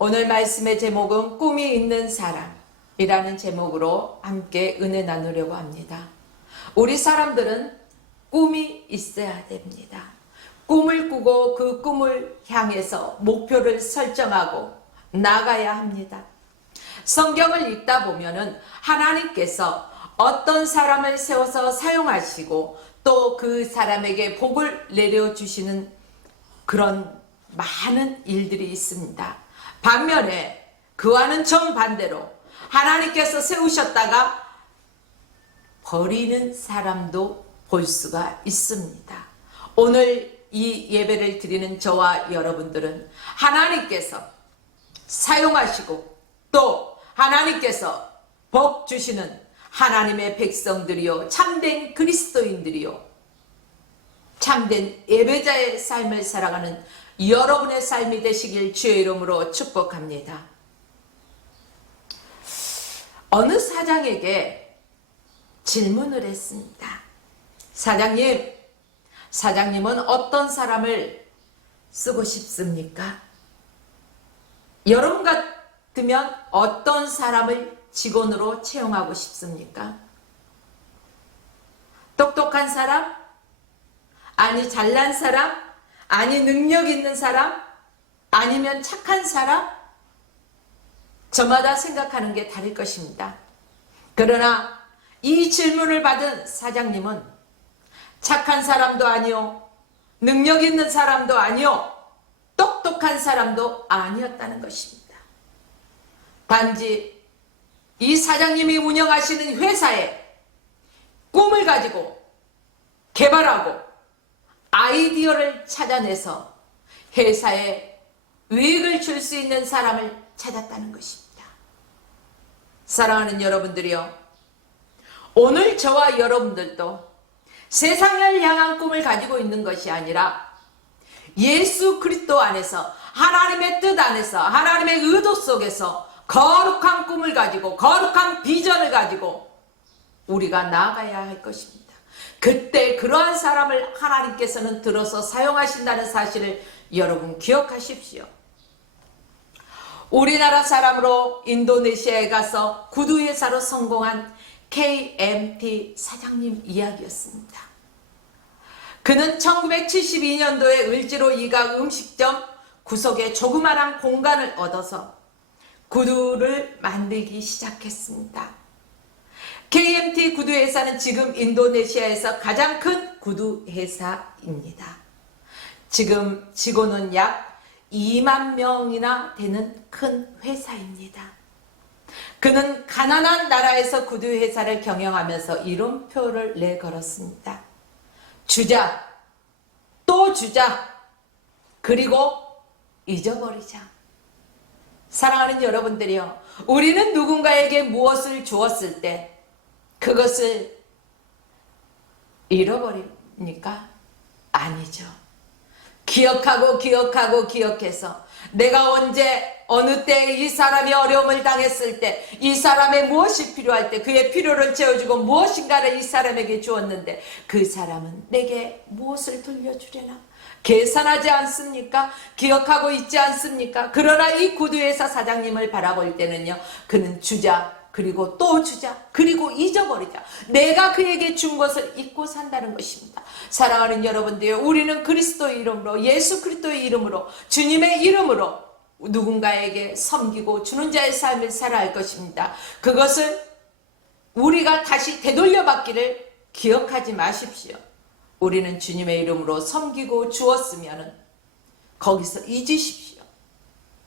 오늘 말씀의 제목은 꿈이 있는 사람이라는 제목으로 함께 은혜 나누려고 합니다. 우리 사람들은 꿈이 있어야 됩니다. 꿈을 꾸고 그 꿈을 향해서 목표를 설정하고 나가야 합니다. 성경을 읽다 보면은 하나님께서 어떤 사람을 세워서 사용하시고 또 그 사람에게 복을 내려주시는 그런 많은 일들이 있습니다. 반면에 그와는 정반대로 하나님께서 세우셨다가 버리는 사람도 볼 수가 있습니다. 오늘 이 예배를 드리는 저와 여러분들은 하나님께서 사용하시고 또 하나님께서 복 주시는 하나님의 백성들이요, 참된 그리스도인들이요, 참된 예배자의 삶을 살아가는 여러분의 삶이 되시길 주의 이름으로 축복합니다. 어느 사장에게 질문을 했습니다. 사장님은 어떤 사람을 쓰고 싶습니까? 여러분 같으면 어떤 사람을 직원으로 채용하고 싶습니까? 똑똑한 사람? 아니 잘난 사람? 아니 능력 있는 사람? 아니면 착한 사람? 저마다 생각하는 게 다를 것입니다. 그러나 이 질문을 받은 사장님은 착한 사람도 아니요, 능력 있는 사람도 아니요, 똑똑한 사람도 아니었다는 것입니다. 단지 이 사장님이 운영하시는 회사에 꿈을 가지고 개발하고 아이디어를 찾아내서 회사에 이익을 줄 수 있는 사람을 찾았다는 것입니다. 사랑하는 여러분들이요, 오늘 저와 여러분들도 세상을 향한 꿈을 가지고 있는 것이 아니라 예수 그리스도 안에서 하나님의 뜻 안에서 하나님의 의도 속에서 거룩한 꿈을 가지고 거룩한 비전을 가지고 우리가 나아가야 할 것입니다. 그때 그러한 사람을 하나님께서는 들어서 사용하신다는 사실을 여러분 기억하십시오. 우리나라 사람으로 인도네시아에 가서 구두회사로 성공한 KMT 사장님 이야기였습니다. 그는 1972년도에 을지로 이각 음식점 구석에 조그마한 공간을 얻어서 구두를 만들기 시작했습니다. KMT 구두회사는 지금 인도네시아에서 가장 큰 구두회사입니다. 지금 직원은 약 2만 명이나 되는 큰 회사입니다. 그는 가난한 나라에서 구두회사를 경영하면서 이름표를 내걸었습니다. 주자, 또 주자, 그리고 잊어버리자. 사랑하는 여러분들이요, 우리는 누군가에게 무엇을 주었을 때 그것을 잃어버립니까? 아니죠. 기억해서 내가 언제 어느 때 이 사람이 어려움을 당했을 때 이 사람의 무엇이 필요할 때 그의 필요를 채워주고 무엇인가를 이 사람에게 주었는데 그 사람은 내게 무엇을 돌려주려나 계산하지 않습니까? 기억하고 있지 않습니까? 그러나 이 구두회사 사장님을 바라볼 때는요, 그는 주자, 그리고 또 주자, 그리고 잊어버리자. 내가 그에게 준 것을 잊고 산다는 것입니다. 사랑하는 여러분들, 우리는 그리스도의 이름으로, 예수 그리스도의 이름으로, 주님의 이름으로 누군가에게 섬기고 주는 자의 삶을 살아야 할 것입니다. 그것을 우리가 다시 되돌려받기를 기억하지 마십시오. 우리는 주님의 이름으로 섬기고 주었으면 거기서 잊으십시오.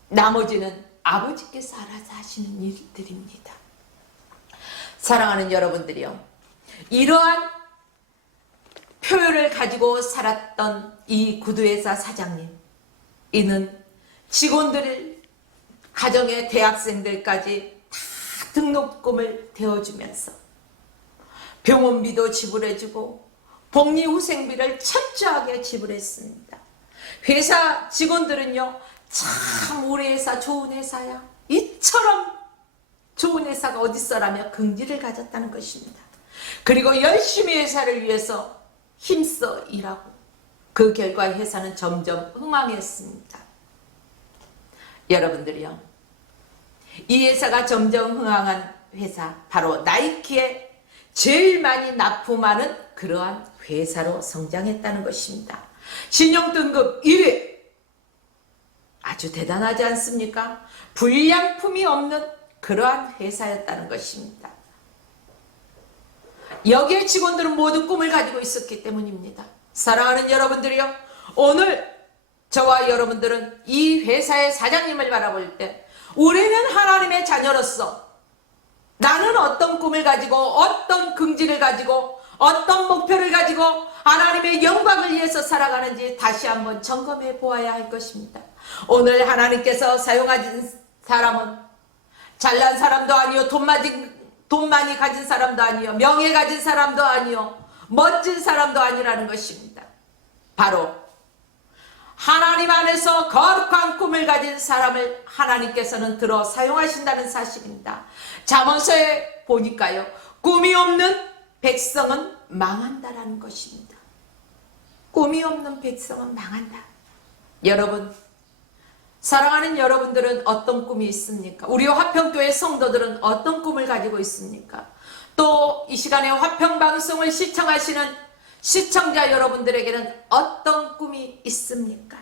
나머지는 아버지께서 알아서 하시는 일들입니다. 사랑하는 여러분들이요, 이러한 표현을 가지고 살았던 이 구두회사 사장님, 이는 직원들, 가정의 대학생들까지 다 등록금을 대어주면서 병원비도 지불해주고 복리후생비를 철저하게 지불했습니다. 회사 직원들은요, 참 우리 회사 좋은 회사야, 이처럼 좋은 회사가 어딨어라며 긍지를 가졌다는 것입니다. 그리고 열심히 회사를 위해서 힘써 일하고 그 결과 회사는 점점 흥망했습니다. 여러분들이요, 이 회사가 점점 흥황한 회사, 바로 나이키에 제일 많이 납품하는 그러한 회사로 성장했다는 것입니다. 신용등급 1위, 아주 대단하지 않습니까? 불량품이 없는 그러한 회사였다는 것입니다. 여기에 직원들은 모두 꿈을 가지고 있었기 때문입니다. 사랑하는 여러분들이요, 오늘 저와 여러분들은 이 회사의 사장님을 바라볼 때 우리는 하나님의 자녀로서 나는 어떤 꿈을 가지고 어떤 긍지를 가지고 어떤 목표를 가지고 하나님의 영광을 위해서 살아가는지 다시 한번 점검해 보아야 할 것입니다. 오늘 하나님께서 사용하신 사람은 잘난 사람도 아니요, 돈 많이 가진 사람도 아니요, 명예 가진 사람도 아니요, 멋진 사람도 아니라는 것입니다. 바로 하나님 안에서 거룩한 꿈을 가진 사람을 하나님께서는 들어 사용하신다는 사실입니다. 잠언서에 보니까요, 꿈이 없는 백성은 망한다라는 것입니다. 꿈이 없는 백성은 망한다. 여러분, 사랑하는 여러분들은 어떤 꿈이 있습니까? 우리 화평교회 성도들은 어떤 꿈을 가지고 있습니까? 또 이 시간에 화평방송을 시청하시는 시청자 여러분들에게는 어떤 꿈이 있습니까?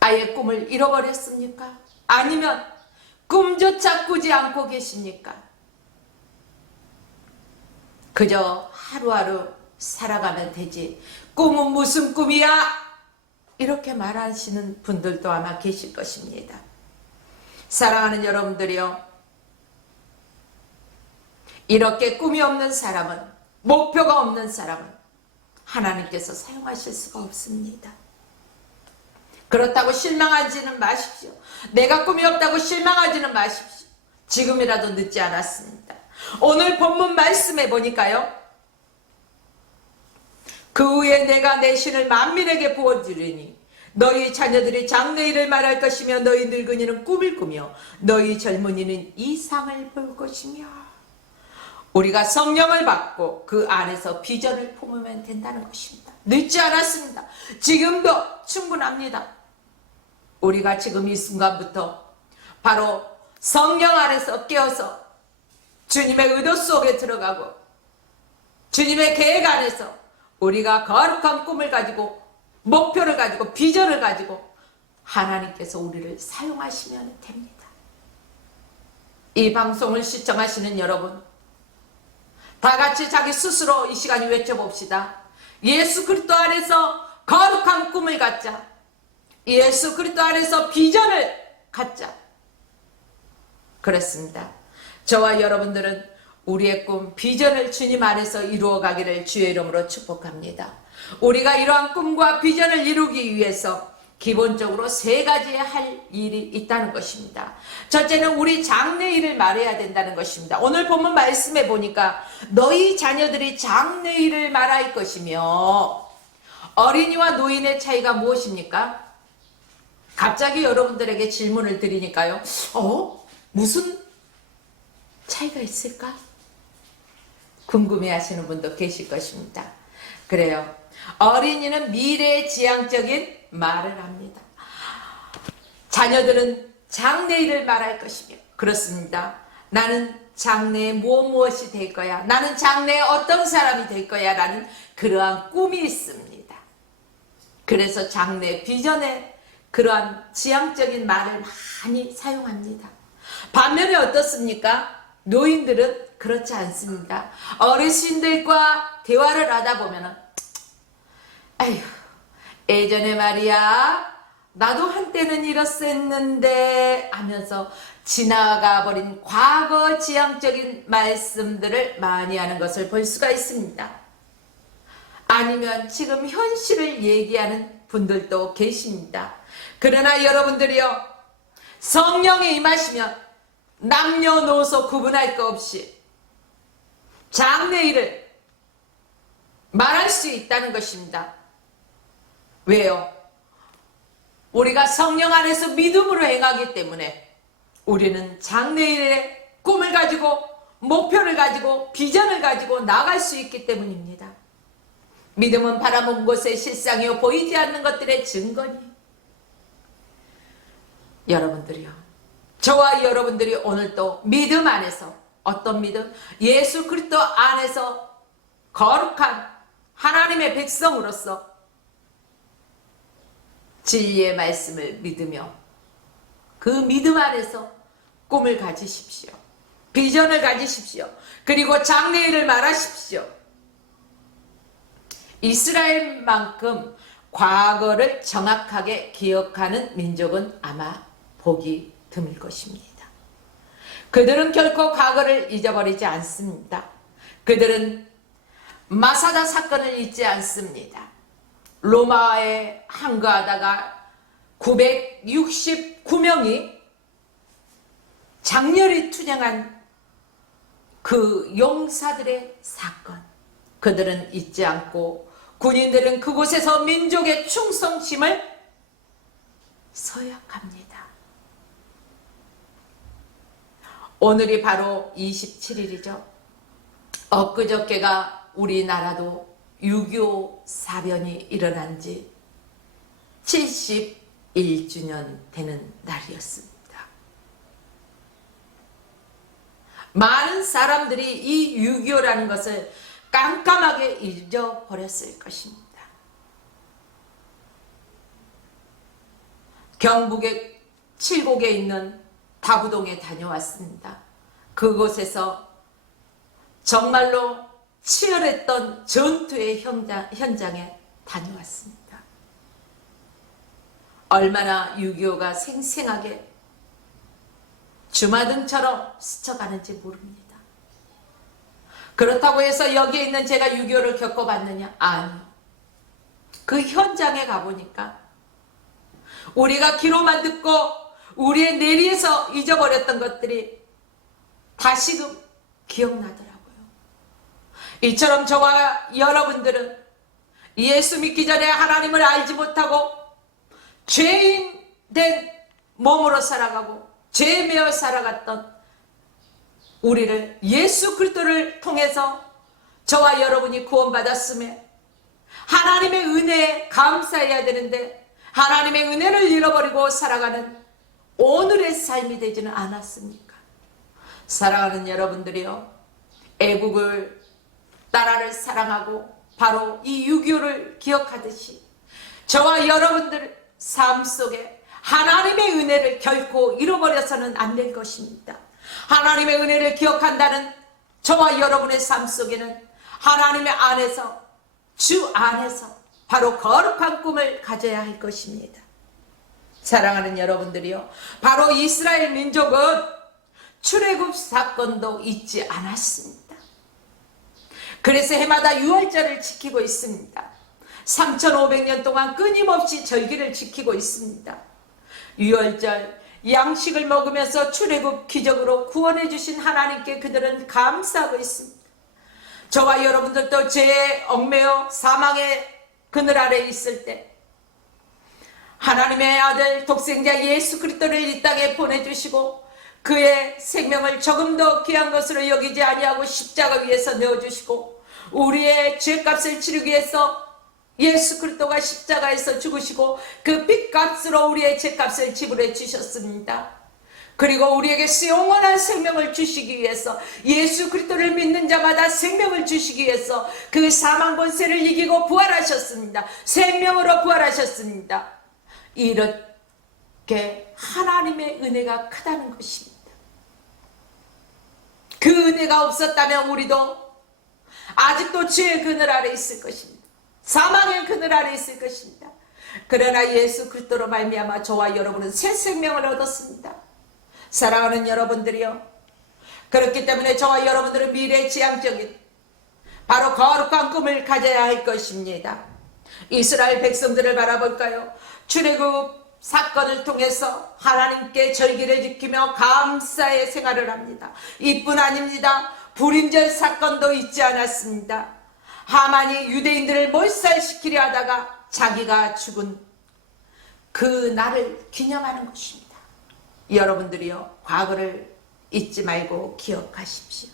아예 꿈을 잃어버렸습니까? 아니면 꿈조차 꾸지 않고 계십니까? 그저 하루하루 살아가면 되지, 꿈은 무슨 꿈이야? 이렇게 말하시는 분들도 아마 계실 것입니다. 사랑하는 여러분들이요, 이렇게 꿈이 없는 사람은, 목표가 없는 사람은 하나님께서 사용하실 수가 없습니다. 그렇다고 실망하지는 마십시오. 내가 꿈이 없다고 실망하지는 마십시오. 지금이라도 늦지 않았습니다. 오늘 본문 말씀해 보니까요, 그 후에 내가 내 신을 만민에게 부어주리니 너희 자녀들이 장래일을 말할 것이며 너희 늙은이는 꿈을 꾸며 너희 젊은이는 이상을 볼 것이며. 우리가 성령을 받고 그 안에서 비전을 품으면 된다는 것입니다. 늦지 않았습니다. 지금도 충분합니다. 우리가 지금 이 순간부터 바로 성령 안에서 깨어서 주님의 의도 속에 들어가고 주님의 계획 안에서 우리가 거룩한 꿈을 가지고 목표를 가지고 비전을 가지고 하나님께서 우리를 사용하시면 됩니다. 이 방송을 시청하시는 여러분, 다 같이 자기 스스로 이 시간에 외쳐봅시다. 예수 그리스도 안에서 거룩한 꿈을 갖자. 예수 그리스도 안에서 비전을 갖자. 그렇습니다. 저와 여러분들은 우리의 꿈, 비전을 주님 안에서 이루어가기를 주의 이름으로 축복합니다. 우리가 이러한 꿈과 비전을 이루기 위해서 기본적으로 세 가지 할 일이 있다는 것입니다. 첫째는 우리 장래일을 말해야 된다는 것입니다. 오늘 본문 말씀해 보니까 너희 자녀들이 장래일을 말할 것이며, 어린이와 노인의 차이가 무엇입니까? 갑자기 여러분들에게 질문을 드리니까요, 무슨 차이가 있을까? 궁금해 하시는 분도 계실 것입니다. 그래요. 어린이는 미래의 지향적인 말을 합니다. 자녀들은 장래일을 말할 것이며, 그렇습니다. 나는 장래에 무엇이 될 거야, 나는 장래에 어떤 사람이 될 거야 라는 그러한 꿈이 있습니다. 그래서 장래 비전에 그러한 지향적인 말을 많이 사용합니다. 반면에 어떻습니까? 노인들은 그렇지 않습니다. 어르신들과 대화를 하다 보면은, 아휴, 예전에 말이야, 나도 한때는 이랬었는데 하면서 지나가 버린 과거 지향적인 말씀들을 많이 하는 것을 볼 수가 있습니다. 아니면 지금 현실을 얘기하는 분들도 계십니다. 그러나 여러분들이요, 성령이 임하시면 남녀노소 구분할 것 없이 장래일을 말할 수 있다는 것입니다. 왜요? 우리가 성령 안에서 믿음으로 행하기 때문에 우리는 장래일의 꿈을 가지고 목표를 가지고 비전을 가지고 나갈 수 있기 때문입니다. 믿음은 바라본 곳의 실상이요 보이지 않는 것들의 증거니. 여러분들이요, 저와 여러분들이 오늘 또 믿음 안에서, 어떤 믿음? 예수 그리스도 안에서 거룩한 하나님의 백성으로서 진리의 말씀을 믿으며 그 믿음 안에서 꿈을 가지십시오. 비전을 가지십시오. 그리고 장래일을 말하십시오. 이스라엘만큼 과거를 정확하게 기억하는 민족은 아마 보기 드물 것입니다. 그들은 결코 과거를 잊어버리지 않습니다. 그들은 마사다 사건을 잊지 않습니다. 로마에 항거하다가 969명이 장렬히 투쟁한 그 용사들의 사건, 그들은 잊지 않고 군인들은 그곳에서 민족의 충성심을 서약합니다. 오늘이 바로 27일이죠. 엊그저께가 우리나라도 6.25 사변이 일어난 지 71주년 되는 날이었습니다. 많은 사람들이 이 6.25라는 것을 깜깜하게 잊어버렸을 것입니다. 경북의 칠곡에 있는 다부동에 다녀왔습니다. 그곳에서 정말로 치열했던 전투의 현장에 다녀왔습니다. 얼마나 6.25가 생생하게 주마등처럼 스쳐가는지 모릅니다. 그렇다고 해서 여기에 있는 제가 6.25를 겪어봤느냐? 아니요. 그 현장에 가보니까 우리가 귀로만 듣고 우리의 뇌리에서 잊어버렸던 것들이 다시금 기억나더라고요. 이처럼 저와 여러분들은 예수 믿기 전에 하나님을 알지 못하고 죄인 된 몸으로 살아가고 죄에 매어 살아갔던 우리를 예수 그리스도를 통해서 저와 여러분이 구원받았음에 하나님의 은혜에 감사해야 되는데 하나님의 은혜를 잃어버리고 살아가는 오늘의 삶이 되지는 않았습니까? 사랑하는 여러분들이요, 애국을 나라를 사랑하고 바로 이 6.25를 기억하듯이 저와 여러분들 삶 속에 하나님의 은혜를 결코 잃어버려서는 안 될 것입니다. 하나님의 은혜를 기억한다는 저와 여러분의 삶 속에는 하나님의 안에서, 주 안에서 바로 거룩한 꿈을 가져야 할 것입니다. 사랑하는 여러분들이요, 바로 이스라엘 민족은 출애굽 사건도 잊지 않았습니다. 그래서 해마다 유월절을 지키고 있습니다. 3500년 동안 끊임없이 절기를 지키고 있습니다. 유월절 양식을 먹으면서 출애굽 기적으로 구원해 주신 하나님께 그들은 감사하고 있습니다. 저와 여러분들도 죄에 얽매여 사망의 그늘 아래 있을 때 하나님의 아들 독생자 예수 그리스도를 이 땅에 보내주시고 그의 생명을 조금 더 귀한 것으로 여기지 아니하고 십자가 위에서 내어주시고 우리의 죄값을 치르기 위해서 예수 그리스도가 십자가에서 죽으시고 그 핏값으로 우리의 죄값을 지불해 주셨습니다. 그리고 우리에게 영원한 생명을 주시기 위해서 예수 그리스도를 믿는 자마다 생명을 주시기 위해서 그 사망 권세를 이기고 부활하셨습니다. 생명으로 부활하셨습니다. 이렇게 하나님의 은혜가 크다는 것입니다. 그 은혜가 없었다면 우리도 아직도 죄의 그늘 아래 있을 것입니다. 사망의 그늘 아래 있을 것입니다. 그러나 예수 그리스도로 말미암아 저와 여러분은 새 생명을 얻었습니다. 사랑하는 여러분들이요, 그렇기 때문에 저와 여러분들은 미래지향적인 바로 거룩한 꿈을 가져야 할 것입니다. 이스라엘 백성들을 바라볼까요? 출애굽 사건을 통해서 하나님께 절기를 지키며 감사의 생활을 합니다. 이뿐 아닙니다. 불임절 사건도 잊지 않았습니다. 하만이 유대인들을 몰살시키려 하다가 자기가 죽은 그 날을 기념하는 것입니다. 여러분들이요, 과거를 잊지 말고 기억하십시오.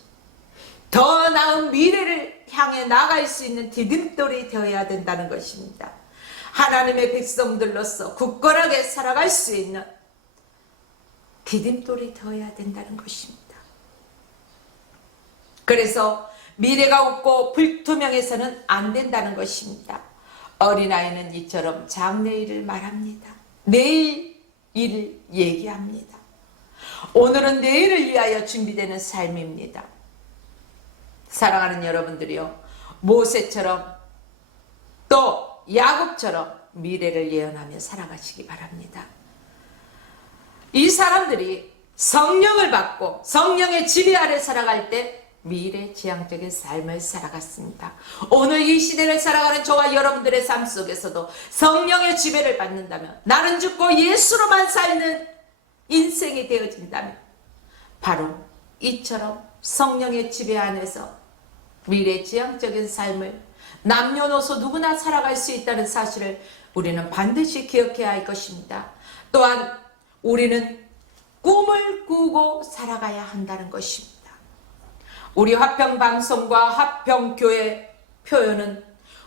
더 나은 미래를 향해 나갈 수 있는 디딤돌이 되어야 된다는 것입니다. 하나님의 백성들로서 굳건하게 살아갈 수 있는 디딤돌이 되어야 된다는 것입니다. 그래서 미래가 없고 불투명해서는 안 된다는 것입니다. 어린아이는 이처럼 장래일을 말합니다. 내일 일을 얘기합니다. 오늘은 내일을 위하여 준비되는 삶입니다. 사랑하는 여러분들이요, 모세처럼 또 야곱처럼 미래를 예언하며 살아가시기 바랍니다. 이 사람들이 성령을 받고 성령의 지배 아래 살아갈 때 미래지향적인 삶을 살아갔습니다. 오늘 이 시대를 살아가는 저와 여러분들의 삶 속에서도 성령의 지배를 받는다면, 나는 죽고 예수로만 살는 인생이 되어진다면, 바로 이처럼 성령의 지배 안에서 미래지향적인 삶을 남녀노소 누구나 살아갈 수 있다는 사실을 우리는 반드시 기억해야 할 것입니다. 또한 우리는 꿈을 꾸고 살아가야 한다는 것입니다. 우리 화평방송과 화평교회 표현은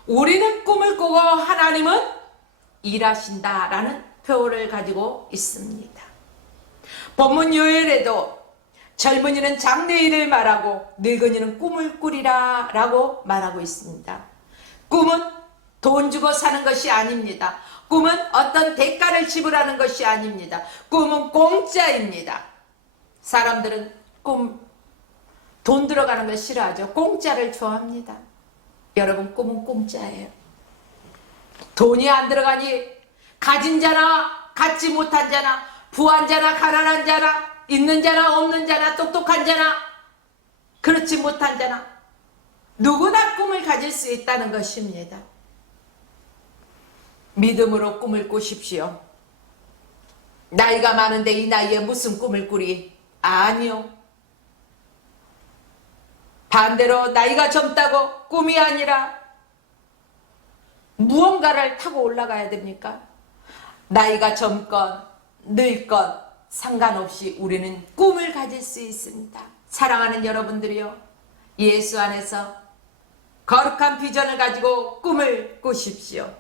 우리는 꿈을 꾸고 하나님은 일하신다라는 표현을 가지고 있습니다. 본문 요엘에도 젊은이는 장래일을 말하고 늙은이는 꿈을 꾸리라 라고 말하고 있습니다. 꿈은 돈 주고 사는 것이 아닙니다. 꿈은 어떤 대가를 지불하는 것이 아닙니다. 꿈은 공짜입니다. 사람들은 돈 들어가는 걸 싫어하죠. 공짜를 좋아합니다. 여러분, 꿈은 공짜예요. 돈이 안 들어가니 가진 자나 갖지 못한 자나 부한 자나 가난한 자나 있는 자나 없는 자나 똑똑한 자나 그렇지 못한 자나 누구나 꿈을 가질 수 있다는 것입니다. 믿음으로 꿈을 꾸십시오. 나이가 많은데 이 나이에 무슨 꿈을 꾸리? 아니요. 반대로 나이가 젊다고 꿈이 아니라 무언가를 타고 올라가야 됩니까? 나이가 젊건 늙건 상관없이 우리는 꿈을 가질 수 있습니다. 사랑하는 여러분들이요, 예수 안에서 거룩한 비전을 가지고 꿈을 꾸십시오.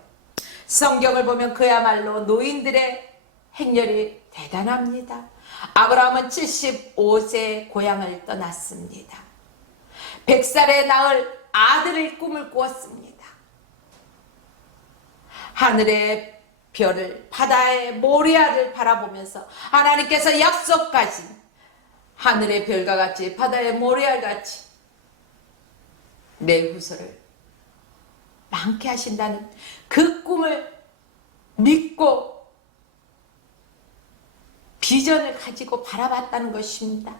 성경을 보면 그야말로 노인들의 행렬이 대단합니다. 아브라함은 75세 고향을 떠났습니다. 100살에 낳을 아들을 꿈을 꾸었습니다. 하늘의 별을, 바다의 모래알을 바라보면서 하나님께서 약속하신 하늘의 별과 같이 바다의 모래알 같이 내 후손을 많게 하신다는 그 꿈을 믿고 비전을 가지고 바라봤다는 것입니다.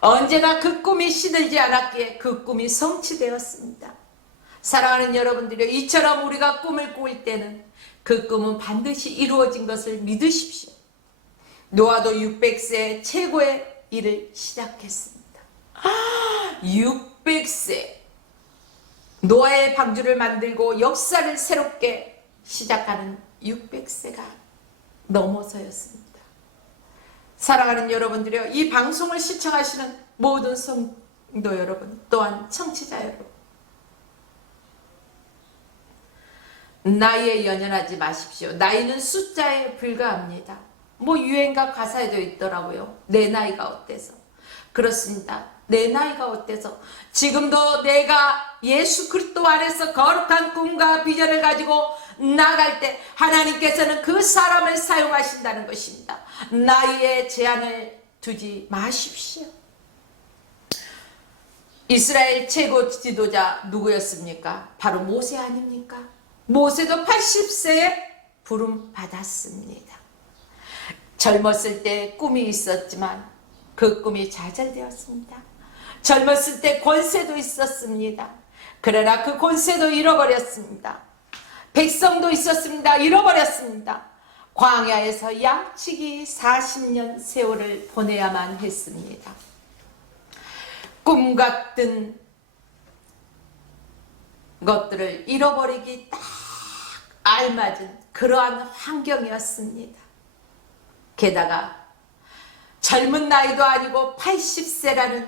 언제나 그 꿈이 시들지 않았기에 그 꿈이 성취되었습니다. 사랑하는 여러분들이요, 이처럼 우리가 꿈을 꿀 때는 그 꿈은 반드시 이루어진 것을 믿으십시오. 노아도 600세 최고의 일을 시작했습니다. 600세 노아의 방주를 만들고 역사를 새롭게 시작하는 600세가 넘어서였습니다. 사랑하는 여러분들이요, 이 방송을 시청하시는 모든 성도 여러분, 또한 청취자 여러분, 나이에 연연하지 마십시오. 나이는 숫자에 불과합니다. 뭐 유행가 가사에도 있더라고요. 내 나이가 어때서. 그렇습니다. 내 나이가 어때서. 지금도 내가 예수 그리스도 안에서 거룩한 꿈과 비전을 가지고 나갈 때 하나님께서는 그 사람을 사용하신다는 것입니다. 나이에 제한을 두지 마십시오. 이스라엘 최고 지도자 누구였습니까? 바로 모세 아닙니까? 모세도 80세에 부름 받았습니다. 젊었을 때 꿈이 있었지만 그 꿈이 좌절되었습니다. 젊었을 때 권세도 있었습니다. 그러나 그 권세도 잃어버렸습니다. 백성도 있었습니다. 잃어버렸습니다. 광야에서 양치기 40년 세월을 보내야만 했습니다. 꿈 같은 것들을 잃어버리기 딱 알맞은 그러한 환경이었습니다. 게다가 젊은 나이도 아니고 80세라는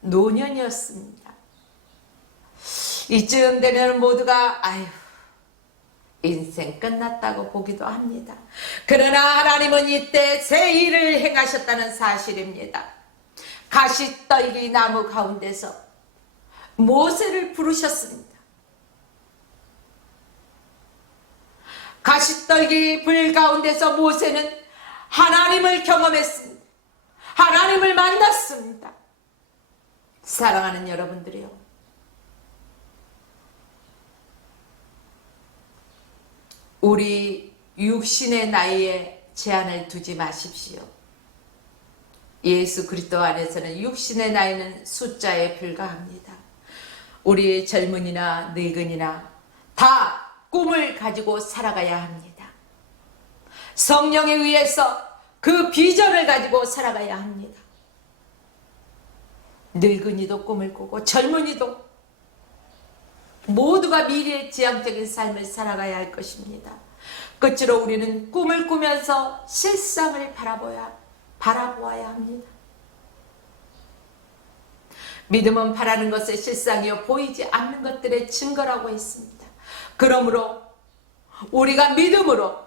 노년이었습니다. 이쯤 되면 모두가 아유, 인생 끝났다고 보기도 합니다. 그러나 하나님은 이때 새 일을 행하셨다는 사실입니다. 가시떨기 나무 가운데서 모세를 부르셨습니다. 가시떨기 불 가운데서 모세는 하나님을 경험했습니다. 하나님을 만났습니다. 사랑하는 여러분들이요, 우리 육신의 나이에 제한을 두지 마십시오. 예수 그리스도 안에서는 육신의 나이는 숫자에 불과합니다. 우리 젊은이나 늙은이나 다 꿈을 가지고 살아가야 합니다. 성령에 의해서 그 비전을 가지고 살아가야 합니다. 늙은이도 꿈을 꾸고 젊은이도 모두가 미래지향적인 삶을 살아가야 할 것입니다. 끝으로 우리는 꿈을 꾸면서 실상을 바라보아야 합니다. 믿음은 바라는 것의 실상이요 보이지 않는 것들의 증거라고 했습니다. 그러므로 우리가 믿음으로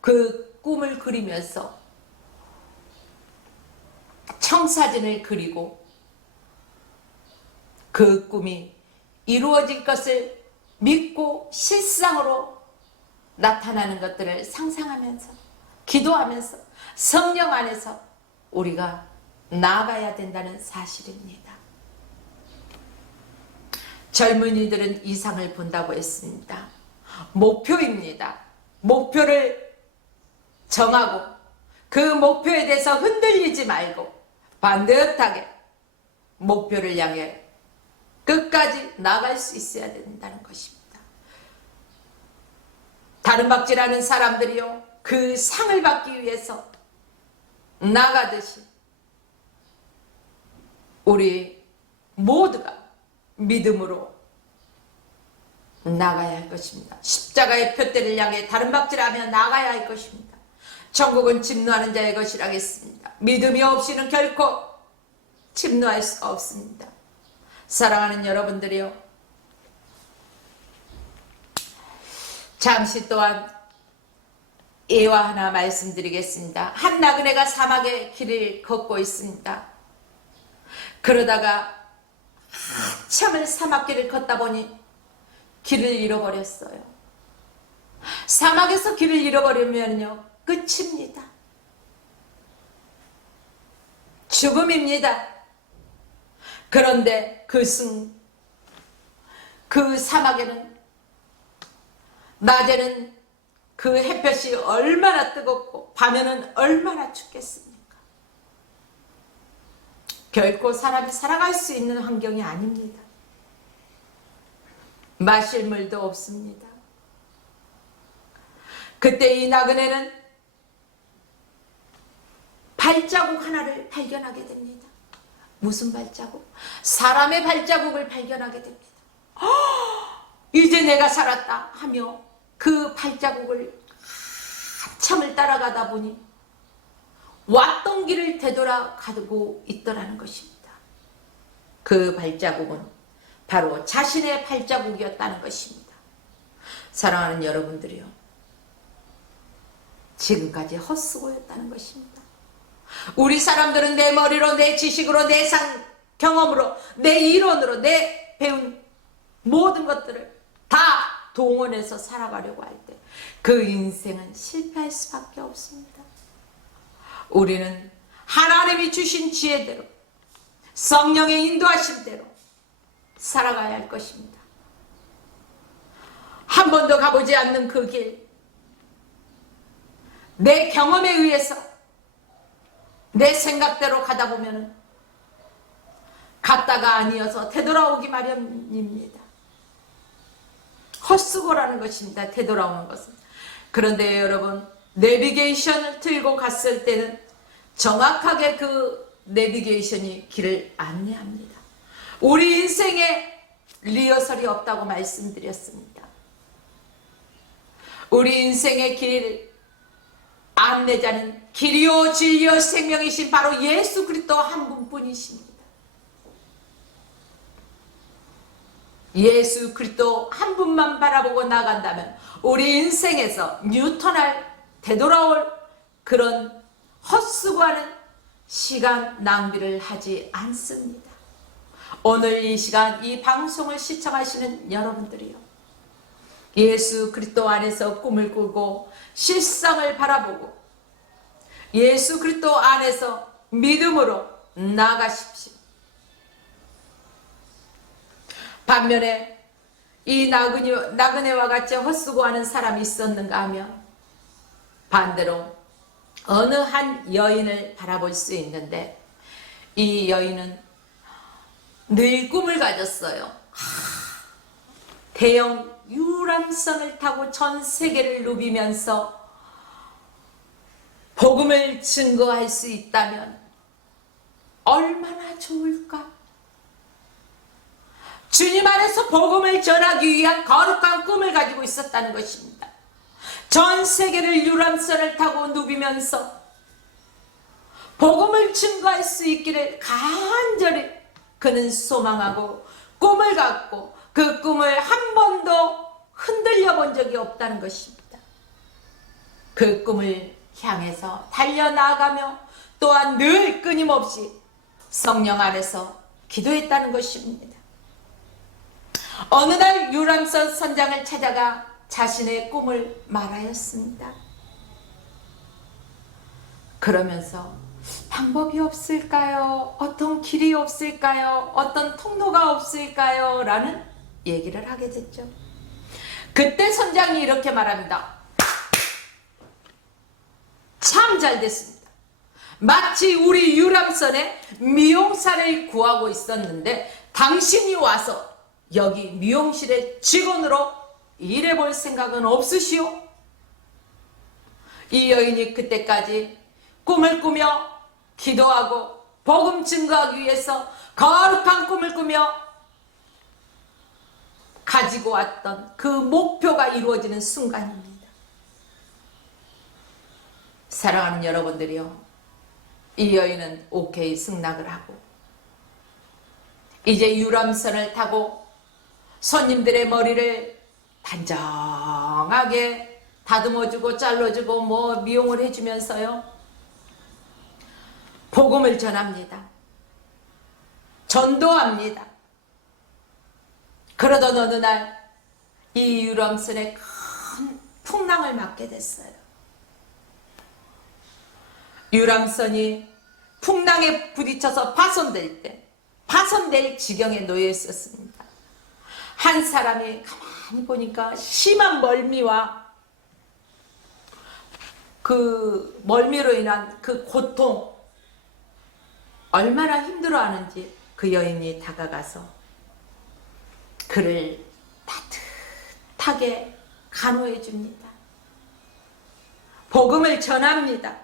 그 꿈을 그리면서 청사진을 그리고 그 꿈이 이루어질 것을 믿고 실상으로 나타나는 것들을 상상하면서 기도하면서 성령 안에서 우리가 나아가야 된다는 사실입니다. 젊은이들은 이상을 본다고 했습니다. 목표입니다. 목표를 정하고 그 목표에 대해서 흔들리지 말고 반듯하게 목표를 향해 끝까지 나갈 수 있어야 된다는 것입니다. 다른 박질하는 사람들이요, 그 상을 받기 위해서 나가듯이 우리 모두가 믿음으로 나가야 할 것입니다. 십자가의 표대를 향해 다른 박질하며 나가야 할 것입니다. 천국은 침노하는 자의 것이라겠습니다. 믿음이 없이는 결코 침노할 수가 없습니다. 사랑하는 여러분들이요, 잠시 동안 예화 하나 말씀드리겠습니다. 한 나그네가 사막의 길을 걷고 있습니다. 그러다가 한참을 사막길을 걷다 보니 길을 잃어버렸어요. 사막에서 길을 잃어버리면요 끝입니다. 죽음입니다. 그런데 그 사막에는 낮에는 그 햇볕이 얼마나 뜨겁고 밤에는 얼마나 춥겠습니까? 결코 사람이 살아갈 수 있는 환경이 아닙니다. 마실 물도 없습니다. 그때 이 나그네는 발자국 하나를 발견하게 됩니다. 무슨 발자국? 사람의 발자국을 발견하게 됩니다. 이제 내가 살았다 하며 그 발자국을 한참을 따라가다 보니 왔던 길을 되돌아 가고 있더라는 것입니다. 그 발자국은 바로 자신의 발자국이었다는 것입니다. 사랑하는 여러분들이요, 지금까지 헛수고였다는 것입니다. 우리 사람들은 내 머리로, 내 지식으로, 내 경험으로, 내 이론으로, 내 배운 모든 것들을 다 동원해서 살아가려고 할 때 그 인생은 실패할 수밖에 없습니다. 우리는 하나님이 주신 지혜대로 성령의 인도하심대로 살아가야 할 것입니다. 한 번도 가보지 않는 그 길, 내 경험에 의해서 내 생각대로 가다 보면 갔다가 아니어서 되돌아오기 마련입니다. 헛수고라는 것입니다. 되돌아오는 것은. 그런데 여러분, 내비게이션을 틀고 갔을 때는 정확하게 그 내비게이션이 길을 안내합니다. 우리 인생에 리허설이 없다고 말씀드렸습니다. 우리 인생의 길 안내자는 길이요 진리요 생명이신 바로 예수 그리스도 한 분뿐이십니다. 예수 그리스도 한 분만 바라보고 나간다면 우리 인생에서 뉴턴할 되돌아올 그런 헛수고하는 시간 낭비를 하지 않습니다. 오늘 이 시간 이 방송을 시청하시는 여러분들이요, 예수 그리스도 안에서 꿈을 꾸고 실상을 바라보고 예수 그리스도 안에서 믿음으로 나아가십시오. 반면에 이 나그네와 같이 헛수고하는 사람이 있었는가 하면 반대로 어느 한 여인을 바라볼 수 있는데, 이 여인은 늘 꿈을 가졌어요. 대형 유람선을 타고 전 세계를 누비면서 복음을 증거할 수 있다면 얼마나 좋을까? 주님 안에서 복음을 전하기 위한 거룩한 꿈을 가지고 있었다는 것입니다. 전 세계를 유람선을 타고 누비면서 복음을 증거할 수 있기를 간절히 그는 소망하고 꿈을 갖고 그 꿈을 한 번도 흔들려 본 적이 없다는 것입니다. 그 꿈을 향해서 달려나가며 또한 늘 끊임없이 성령 안에서 기도했다는 것입니다. 어느 날 유람선 선장을 찾아가 자신의 꿈을 말하였습니다. 그러면서 방법이 없을까요? 어떤 길이 없을까요? 어떤 통로가 없을까요? 라는 얘기를 하게 됐죠. 그때 선장이 이렇게 말합니다. 참 잘 됐습니다. 마치 우리 유람선에 미용사를 구하고 있었는데 당신이 와서 여기 미용실의 직원으로 일해볼 생각은 없으시오? 이 여인이 그때까지 꿈을 꾸며 기도하고 복음 증거하기 위해서 거룩한 꿈을 꾸며 가지고 왔던 그 목표가 이루어지는 순간입니다. 사랑하는 여러분들이요, 이 여인은 오케이 승낙을 하고 이제 유람선을 타고 손님들의 머리를 단정하게 다듬어주고 잘라주고 뭐 미용을 해주면서요, 복음을 전합니다. 전도합니다. 그러던 어느 날 이 유람선에 큰 풍랑을 맞게 됐어요. 유람선이 풍랑에 부딪혀서 파손될 지경에 놓여 있었습니다. 한 사람이 가만히 보니까 심한 멀미와 그 멀미로 인한 그 고통, 얼마나 힘들어하는지 그 여인이 다가가서 그를 따뜻하게 간호해 줍니다. 복음을 전합니다.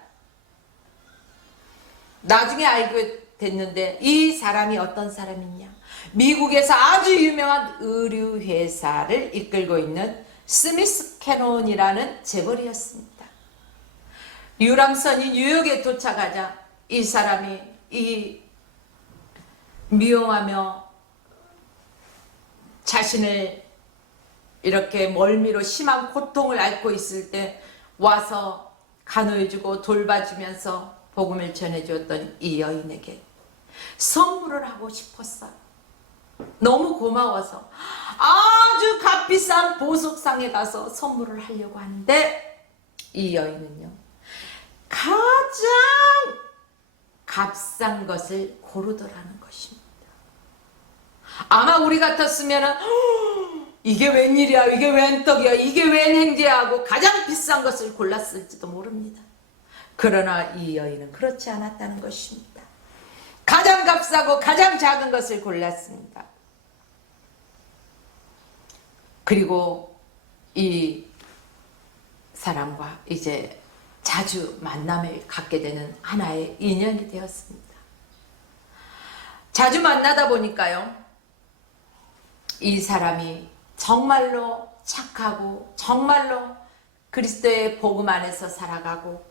나중에 알게 됐는데 이 사람이 어떤 사람이냐, 미국에서 아주 유명한 의류회사를 이끌고 있는 스미스 캐논이라는 재벌이었습니다. 유람선이 뉴욕에 도착하자 이 사람이 이 미용하며 자신을 이렇게 멀미로 심한 고통을 앓고 있을 때 와서 간호해주고 돌봐주면서 복음을 전해주었던 이 여인에게 선물을 하고 싶었어요. 너무 고마워서 아주 값비싼 보석상에 가서 선물을 하려고 하는데 이 여인은요, 가장 값싼 것을 고르더라는 것입니다. 아마 우리 같았으면 이게 웬일이야, 이게 웬 떡이야, 이게 웬 행제야 하고 가장 비싼 것을 골랐을지도 모릅니다. 그러나 이 여인은 그렇지 않았다는 것입니다. 가장 값싸고 가장 작은 것을 골랐습니다. 그리고 이 사람과 이제 자주 만남을 갖게 되는 하나의 인연이 되었습니다. 자주 만나다 보니까요, 이 사람이 정말로 착하고 정말로 그리스도의 복음 안에서 살아가고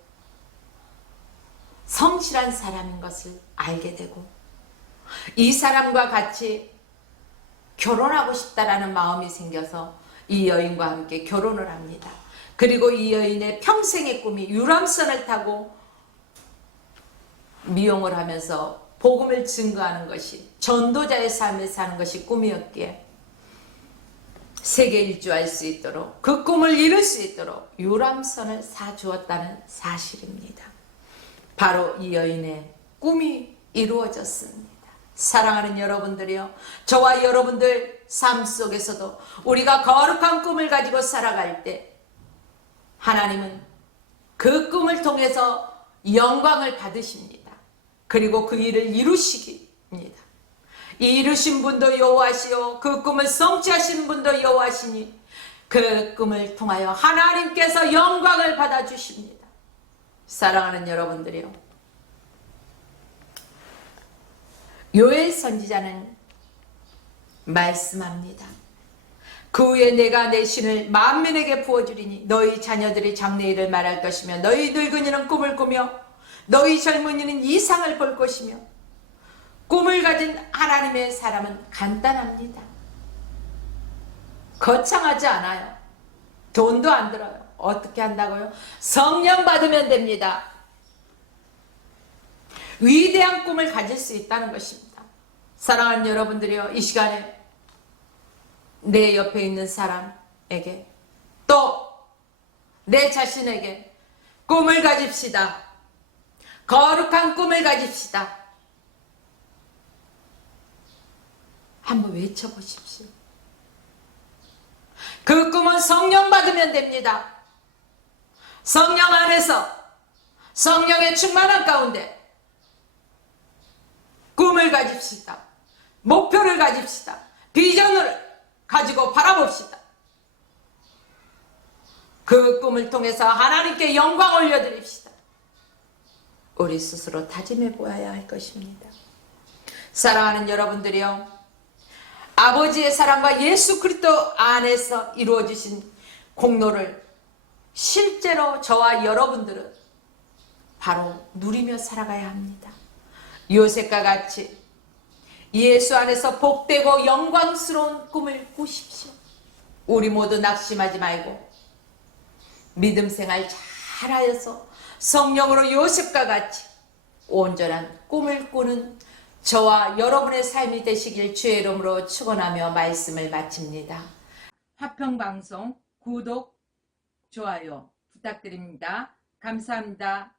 성실한 사람인 것을 알게 되고, 이 사람과 같이 결혼하고 싶다라는 마음이 생겨서 이 여인과 함께 결혼을 합니다. 그리고 이 여인의 평생의 꿈이 유람선을 타고 미용을 하면서 복음을 증거하는 것이, 전도자의 삶을 사는 것이 꿈이었기에 세계 일주할 수 있도록, 그 꿈을 이룰 수 있도록 유람선을 사주었다는 사실입니다. 바로 이 여인의 꿈이 이루어졌습니다. 사랑하는 여러분들이요, 저와 여러분들 삶 속에서도 우리가 거룩한 꿈을 가지고 살아갈 때 하나님은 그 꿈을 통해서 영광을 받으십니다. 그리고 그 일을 이루시기입니다. 이 이루신 분도 여호와시요 그 꿈을 성취하신 분도 여호와시니 그 꿈을 통하여 하나님께서 영광을 받아주십니다. 사랑하는 여러분들이요, 요엘 선지자는 말씀합니다. 그 후에 내가 내 신을 만민에게 부어주리니 너희 자녀들이 장래일을 말할 것이며 너희 늙은이는 꿈을 꾸며 너희 젊은이는 이상을 볼 것이며. 꿈을 가진 하나님의 사람은 간단합니다. 거창하지 않아요. 돈도 안 들어요. 어떻게 한다고요? 성령 받으면 됩니다. 위대한 꿈을 가질 수 있다는 것입니다. 사랑하는 여러분들이요, 이 시간에 내 옆에 있는 사람에게 또 내 자신에게 꿈을 가집시다. 거룩한 꿈을 가집시다. 한번 외쳐보십시오. 그 꿈은 성령 받으면 됩니다. 성령 안에서 성령의 충만한 가운데 꿈을 가집시다. 목표를 가집시다. 비전을 가지고 바라봅시다. 그 꿈을 통해서 하나님께 영광 올려드립시다. 우리 스스로 다짐해 보아야 할 것입니다. 사랑하는 여러분들이요, 아버지의 사랑과 예수 그리스도 안에서 이루어지신 공로를 실제로 저와 여러분들은 바로 누리며 살아가야 합니다. 요셉과 같이 예수 안에서 복되고 영광스러운 꿈을 꾸십시오. 우리 모두 낙심하지 말고 믿음 생활 잘하여서 성령으로 요셉과 같이 온전한 꿈을 꾸는 저와 여러분의 삶이 되시길 주의 이름으로 축원하며 말씀을 마칩니다. 화평방송 구독, 좋아요 부탁드립니다. 감사합니다.